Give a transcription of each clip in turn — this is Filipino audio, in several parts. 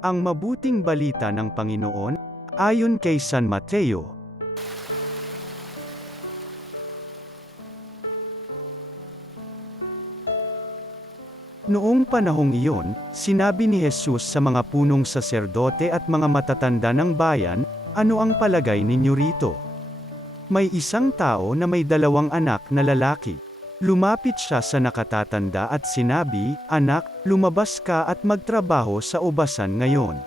Ang mabuting balita ng Panginoon, ayon kay San Mateo. Noong panahong iyon, sinabi ni Jesus sa mga punong saserdote at mga matatanda ng bayan, "Ano ang palagay ninyo rito? May isang tao na may 2 anak na lalaki. Lumapit siya sa nakatatanda at sinabi, 'Anak, lumabas ka at magtrabaho sa ubasan ngayon.'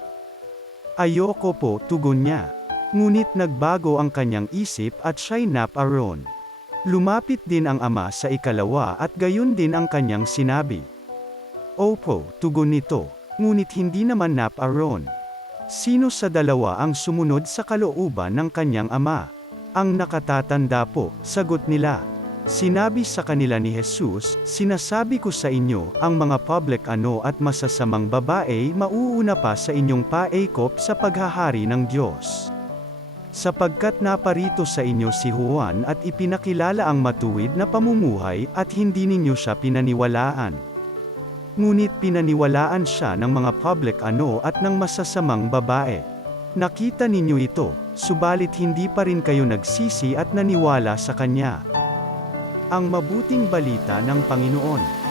'Ayoko po,' tugon niya. Ngunit nagbago ang kanyang isip at siya'y naparoon. Lumapit din ang ama sa ikalawa at gayon din ang kanyang sinabi. 'Opo,' tugon nito, ngunit hindi naman naparoon. Sino sa 2 ang sumunod sa kalooban ng kanyang ama?" "Ang nakatatanda po," sagot nila. Sinabi sa kanila ni Jesus, "Sinasabi ko sa inyo, ang mga public at masasamang babae mauuna pa sa inyong paikop sa paghahari ng Diyos. Sapagkat naparito sa inyo si Juan at ipinakilala ang matuwid na pamumuhay at hindi ninyo siya pinaniwalaan. Ngunit pinaniwalaan siya ng mga public at ng masasamang babae. Nakita ninyo ito, subalit hindi pa rin kayo nagsisi at naniwala sa kanya." Ang mabuting balita ng Panginoon.